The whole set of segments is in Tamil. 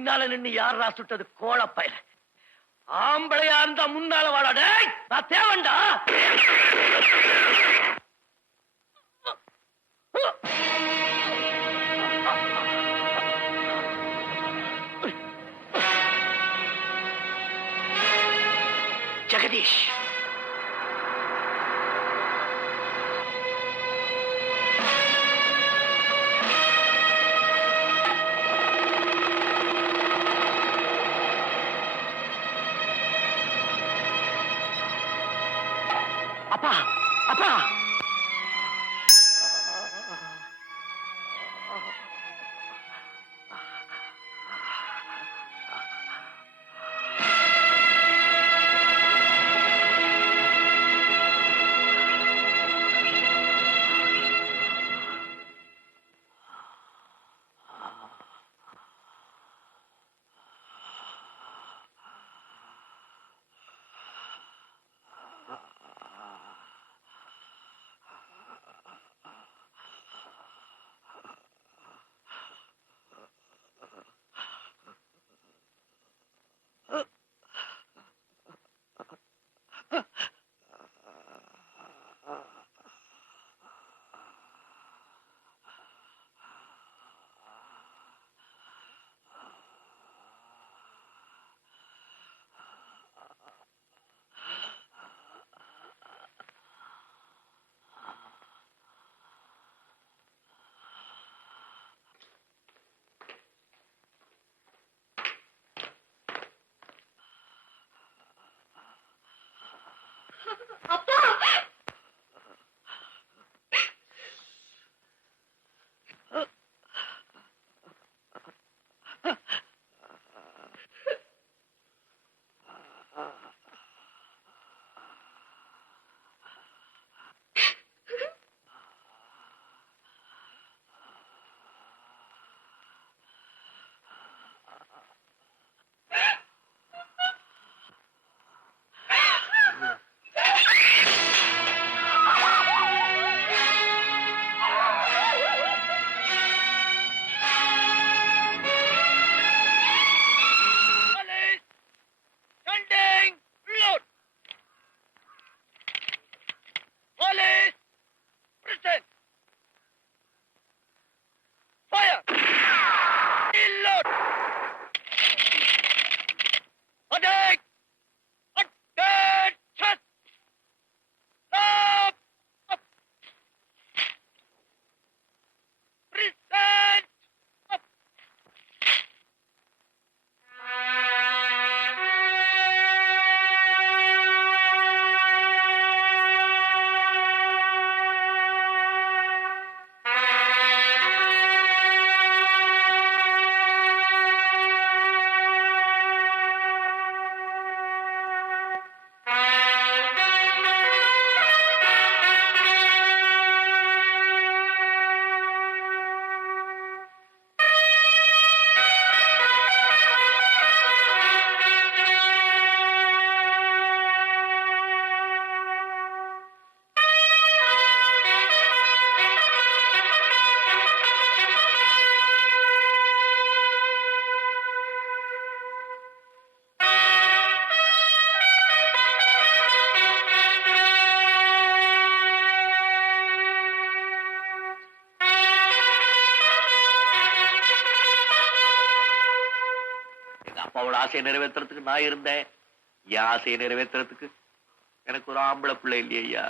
பின்னால நின்னு யாரா சுட்டது கோழப்பயல ஆம்பளையா இருந்தா முன்னால வாடா டேய் நான் தேவண்டா ஜெகதீஷ். அப்பா அப்பா எங்க அப்பாவோட ஆசையை நிறைவேத்துறதுக்கு நான் இருந்தேன். என் ஆசையை நிறைவேத்துறதுக்கு எனக்கு ஒரு ஆம்பளை பிள்ளை இல்லையா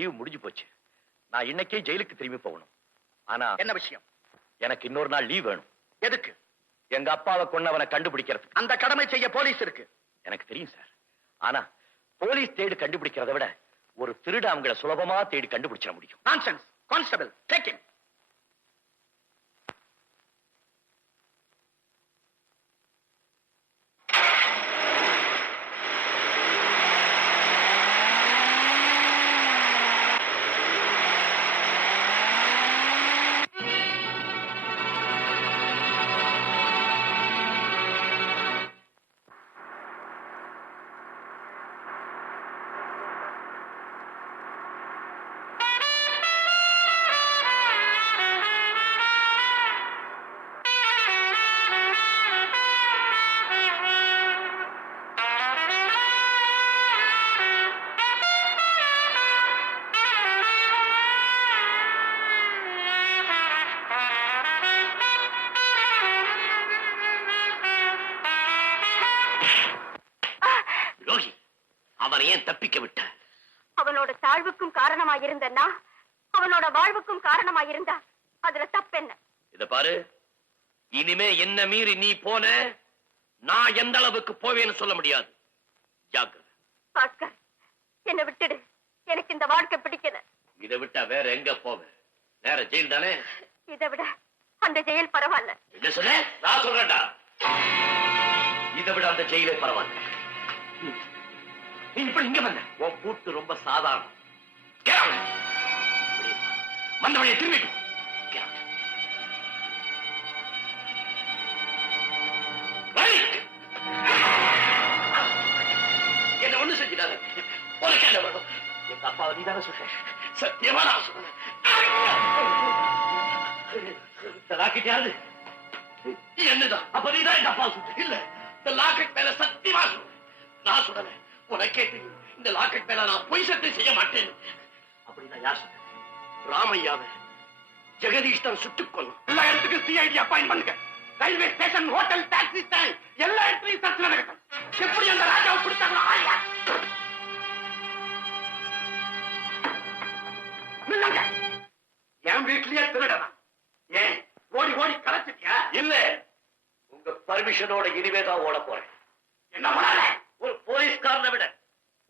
லீவ் முடிஞ்சு போச்சு. நான் இன்னைக்கே ஜெயிலுக்கு திரும்பி போகணும். ஆனா என்ன விஷயம்? எனக்கு இன்னொரு நாள் லீவ் வேணும். எதுக்கு? எங்க அப்பாவை கொன்னவனை கண்டுபிடிக்கிறதுக்கு. அந்த கடமை செய்ய போலீஸ் இருக்கு. எனக்கு தெரியும் சார். ஆனா போலீஸ் தேடி கண்டுபிடிக்கிறதை விட ஒரு திருட அவங்கள சுலபமா தேடி கண்டுபிடிச்சிட முடியும். கான்ஸ்டபிள் டேக் தப்பிக்க விட்ட அவனோட தாழ்வுக்கும் நான் அவனோட வாழ்வுக்கும் காரணமாயிருந்தா அதுல தப்பென்ன? இத பாரு. இனிமே என்ன மீறி நீ போன நான் எந்த அளவுக்கு போவேன்னு சொல்ல முடியாது. பாஸ்கர் என்னை விட்டுடு. எனக்கு இந்த வாழ்க்கை பிடிக்கல. இதை விட்டா வேற எங்க போவேன் வேற ஜெயில் தானே? இதை விட அந்த ஜெயில் பரவாயில்ல. என்ன சொல்ல நான் சொல்றேன்டா. இதை விட அந்த ஜெயிலே பரவாயில்ல. நீ இப்படி இங்க வந்த. உன் கூட்டு ரொம்ப சாதாரணம். Get வந்த வழியை திரும்பிட்டு போ. என்ன ஒண்ணு செஞ்சிடாத. உனக்கு என்ன வேணும்? எங்க அப்பாவை நீ தானே சொல்ற. சத்தியமா நான் சொல்றேன். ராக்கிட்டாரு என்னதான்? அப்ப நீதான் எங்க அப்பா சொல்ற. இல்ல இந்த லாக்கெட் மேல சத்தியமா சொல்ற. நான் சொல்லல உனக்கே தெரியும் இந்த லாக்கெட் மேல நான் பொய் சத்தியம் செய்ய மாட்டேன். அப்படின்னா யார் சொன்ன ராமையாவை ஜெகதீஷ் தான் சுட்டுக் கொள்ளும் எல்லா இடத்துக்கும் சிஐடி அப்பாயின் பண்ணுங்க. Railway station hotel taxi stand எல்லா இடத்துலயும் சர்ச் நடக்கட்டும் எப்படி அந்த ராஜாவை பிடிச்சாங்களோ ஆயா. நில்லுங்க. என் வீட்லயே திருடலாம். ஏன்? ஓடி ஓடி கலைச்சிட்டியா? இல்ல. உங்க பர்மிஷனோட இனிமே தான் ஓட போறேன். என்ன போலீஸ்காரனை விட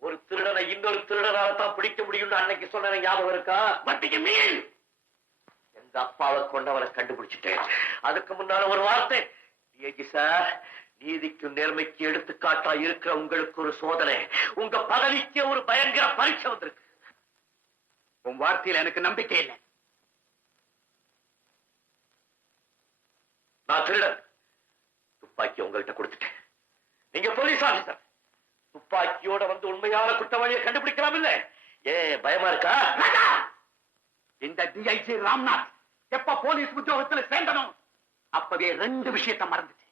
ஒரு திருடனை இன்னொரு திருடனால தான் பிடிக்க முடியும்னு அன்னைக்கு சொன்ன ஞாபகம் இருக்கா? மட்டிக்கு மீன் எங்க அப்பாவை கொண்டவரை கண்டுபிடிச்சிட்டேன். அதுக்கு முன்னால ஒரு வார்த்தை. ஏஜி சார் நீதிக்கும் நேர்மைக்கு எடுத்துக்காட்டா இருக்கிற உங்களுக்கு ஒரு சோதனை. உங்க பதவிக்கு ஒரு பயங்கர பரீட்சை வந்திருக்கு. உன் வார்த்தையில எனக்கு நம்பிக்கை இல்லை. நான் திருடன். துப்பாக்கி உங்கள்கிட்ட கொடுத்துட்டேன். நீங்க போலீஸ் ஆபீசர். துப்பாக்கியோட வந்து உண்மையான குற்றவாளியை கண்டுபிடிக்கலாம் இல்ல ஏ பயமா இருக்கா! இந்த டிஐஜி ராம்நாத் எப்ப போலீஸ் உத்தியோகத்துல சேர்ந்தனும் அப்பவே ரெண்டு விஷயத்த மறந்துச்சு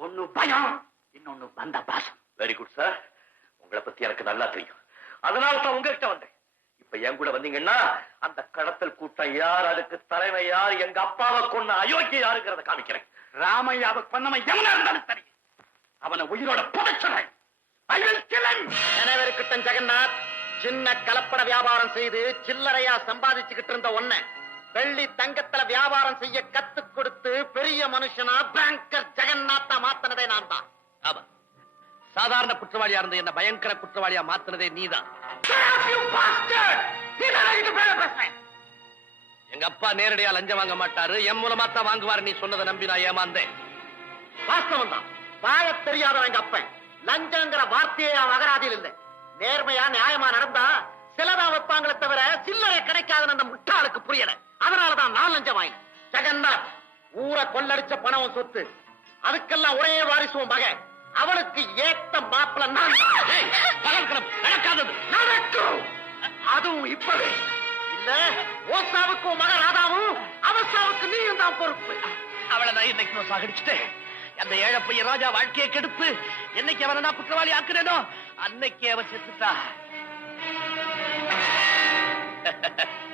ஒண்ணு பயம் இன்னொன்னு வந்த பாசம் வெரி குட் சார் உங்களை பத்தி எனக்கு நல்லா தெரியும். அதனால தான் உங்ககிட்ட வந்தேன். இப்ப என் கூட வந்தீங்கன்னா அந்த கடத்தல் கூட்டம் யார் அதுக்கு தலைமை யார் எங்க அப்பாவை கொன்ன அயோக்கிய யாருங்கிறத காமிக்கிறேன். ராமையாவை பண்ணவன் எவனா இருந்தாலும் சரி அவனை உயிரோட புதைச்சுறேன் நினைவிருக்கட்டும் ஜெகநாத் சின்ன கலப்பட வியாபாரம் செய்து சில்லறையா சம்பாதிச்சுக்கிட்டு இருந்த ஒன்ன. வெள்ளி தங்கத்துல வியாபாரம் செய்ய கத்து கொடுத்து பெரிய மனுஷனா பேங்கர் ஜெகநாத்தா மாத்தினதே நான் தான் ஆமா. சாதாரண குற்றவாளியா இருந்த என்ன பயங்கர குற்றவாளியா மாத்தினதே நீதான். எங்க அப்பா நேரடியா லஞ்சம் வாங்க மாட்டாரு. என் மூலமா தான் வாங்குவாரு நீ சொன்னதை நம்பி நான் ஏமாந்தேன். வாஸ்தவம் தான் வாழ தெரியாதவன் எங்க அப்பன். லஞ்சங்கிற வார்த்தையே அவன் அகராதியில் இல்லை. நேர்மையா நியாயமா நடந்தா சிலதா வைப்பாங்களே தவிர சில்லறை கிடைக்காதுன்னு அந்த முட்டாளுக்கு புரியல. அதனாலதான் நான் லஞ்சம் வாங்கினேன். ஜெகநாத் ஊரை கொள்ளடிச்ச பணம் சொத்து. அதுக்கெல்லாம் ஒரே வாரிசு உன் மகன் அவனுக்கு ஏத்த மாப்பிள நான். நடக்காதது. நடக்கும். அதுவும் இப்பவே. இல்ல ஓசாவுக்கும் மகன் ராதாவும் அவசாவுக்கு நீயும் தான் பொறுப்பு. அவளை நான் இன்னைக்கு சாகடிச்சுட்டேன் அந்த ஏழை பையன் ராஜா வாழ்க்கையை கெடுத்து என்னைக்கு அவனை நான் குற்றவாளி ஆக்குறேனோ அன்னைக்கு அவன் செத்துட்டா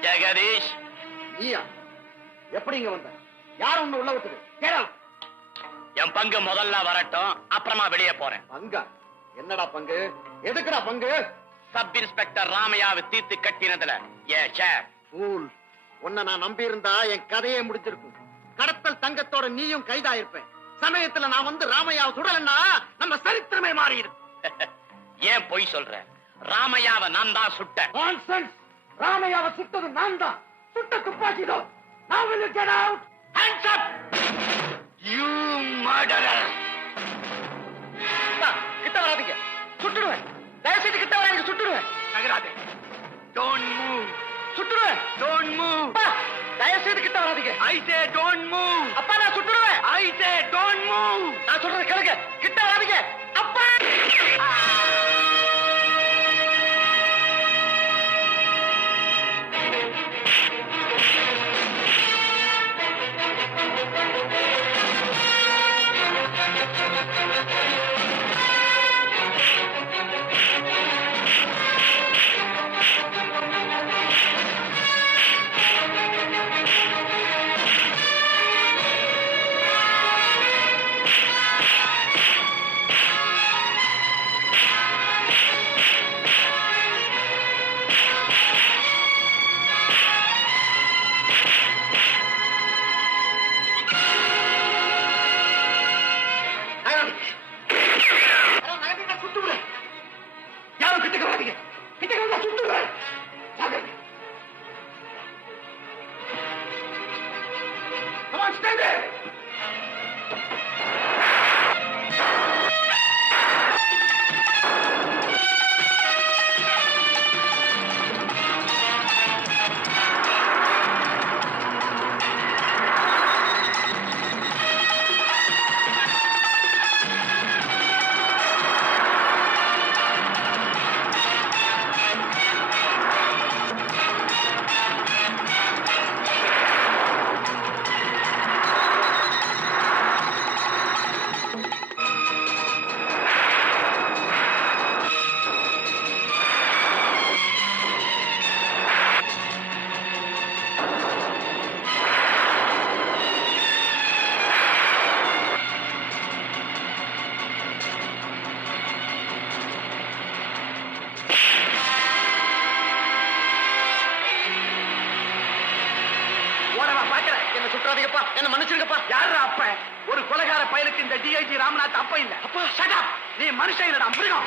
ஜெகதீஷ். நீயா? எப்படி இங்க வந்த? யார் உன்னை உள்ள விட்டது? கேடல் என் பங்கு முதல்ல வரட்டும் அப்புறமா வெளியே போறேன். பங்கா? என்னடா பங்கு? எதுக்குடா பங்கு? சப் இன்ஸ்பெக்டர் ராமையாவை தீர்த்து கட்டினதுல. A sheer fool. உன்னை நான் நம்பி இருந்தா என் கதையே முடிஞ்சிருக்கும். கடத்தல் தங்கத்தோட நீயும் கைதாயிருப்பேன். சமயத்துல நான் வந்து ராமையாவை சுடலன்னா நம்ம சரித்திரமே மாறி இருக்கு ஏன் பொய் சொல்ற? ராமையாவை நான் தான் சுட்டேன். நான்சென்ஸ் ராமையாவை சுட்டது நான் தான். சுட்ட துப்பாக்கிதோ நான் will get out? Hands up! You murderer அப்பா, கிட்ட வராதீங்க. சுட்டுடுவேன். தயவு செய்து கிட்ட வராதீங்க. சுட்டுடுவேன். நகராதே. டோன்ட் மூவ் சுட்டுடுவேன். டோன்ட் மூவ் அப்பா, தயவு செய்து கிட்ட வராதீங்க. ஐ சே டோன்ட் மூவ் அப்பா ஐ சே டோன்ட் மூவ் நான் சொல்றது கேளுங்க. கிட்ட வராதீங்க அப்பா! பாக்குறேன் என்ன சுற்றாதீங்கப்பா. என்ன மன்னிச்சிருங்கப்பா. யாரா அப்ப? ஒரு கொலைகார பயலுக்கு இந்த டிஐஜி ராமநாத் அப்ப இல்ல. அப்பா ஷட் அப் நீ மனுஷன் இல்லடா மிருகம்.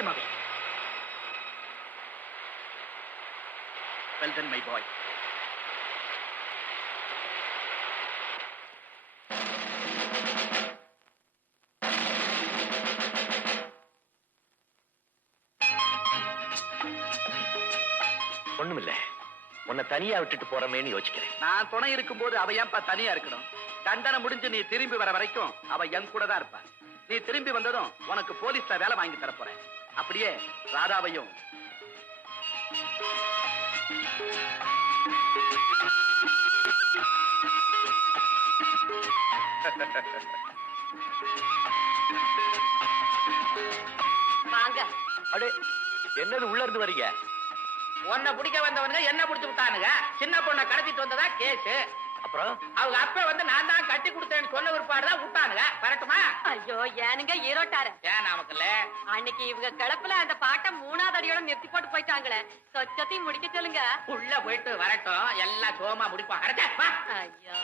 Him away well then my boy. ஒண்ணுமில்ல. உன்னை தனியா விட்டுட்டு போறமேன்னு யோசிக்கிறேன். நான் துணை இருக்கும்போது அவ ஏன்பா தனியா இருக்கணும்? தண்டனை முடிஞ்சு நீ திரும்பி வர வரைக்கும் அவ என் கூட தான் இருப்பா. நீ திரும்பி வந்ததும் உனக்கு போலீஸ்ல வேலை வாங்கி தரப் போறேன். அப்படியே ராதாவையும். வாங்க. அடே என்னது உள்ள இருந்து வரீங்க? உன்னை பிடிக்க வந்தவனுங்க என்ன பிடிச்சு விட்டானுங்க. சின்ன பொண்ணை கடத்திட்டு வந்ததா கேஸ். அப்புறம்? அவங்க அப்ப வந்து நான் தான் கட்டி கொடுத்தேன்னு சொன்ன விற்பாடு தான் விட்டானுங்க. வரட்டுமா? ஐயோ ஏனுங்க ஈரோட்டார. ஏன் நமக்குல்ல? அன்னைக்கு இவங்க கிளப்புல அந்த பாட்டை மூணாவது அடியோட நிறுத்தி போட்டு போயிட்டாங்களே. சொச்சத்தையும் முடிக்க சொல்லுங்க. உள்ள போயிட்டு வரட்டும். எல்லாம் சோமா முடிப்பான் ஐயோ.